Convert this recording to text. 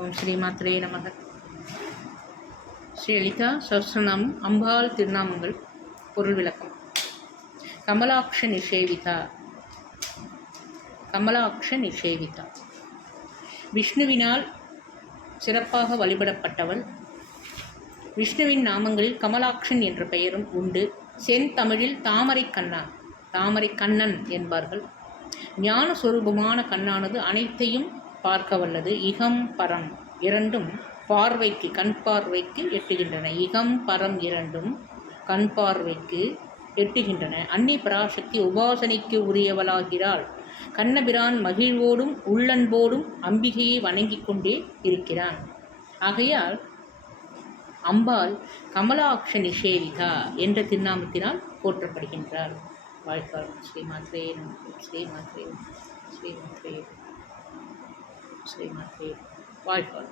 ஓம் ஸ்ரீமாத்ரே நமக. ஸ்ரீ லலிதா சஹஸ்ரநாமம் அம்பாள் திருநாமங்கள் பொருள் விளக்கம். கமலாக்ஷ நிஷேவிதா. கமலாக்ஷ நிஷேவிதா விஷ்ணுவினால் சிறப்பாக வழிபடப்பட்டவள். விஷ்ணுவின் நாமங்களில் கமலாக்ஷன் என்ற பெயரும் உண்டு. செந்தமிழில் தாமரை கண்ணா, தாமரை கண்ணன் என்பார்கள். ஞான சொரூபமான கண்ணானது அனைத்தையும் பார்க்க வல்லது. இகம் பரம் இரண்டும் பார்வைக்கு, கண் பார்வைக்கு எட்டுகின்றன. இகம் பரம் இரண்டும் கண் பார்வைக்கு எட்டுகின்றன. அன்னை பராசக்தி உபாசனைக்கு உரியவளாகிறாள். கண்ணபிரான் மகிழ்வோடும் உள்ளன்போடும் அம்பிகையை வணங்கிக் கொண்டே இருக்கிறான். ஆகையால் அம்பாள் கமலாக்ஷ நிஷேவிதா என்ற திருநாமத்தினால் போற்றப்படுகின்றாள். வாழ்க்காள். ஸ்ரீமாத்ரே நமக. ஸ்ரீமாத்ரே ஸ்ரீமாத்ரே ஸ்ரீமாத்ரே வாழ்க்காள்.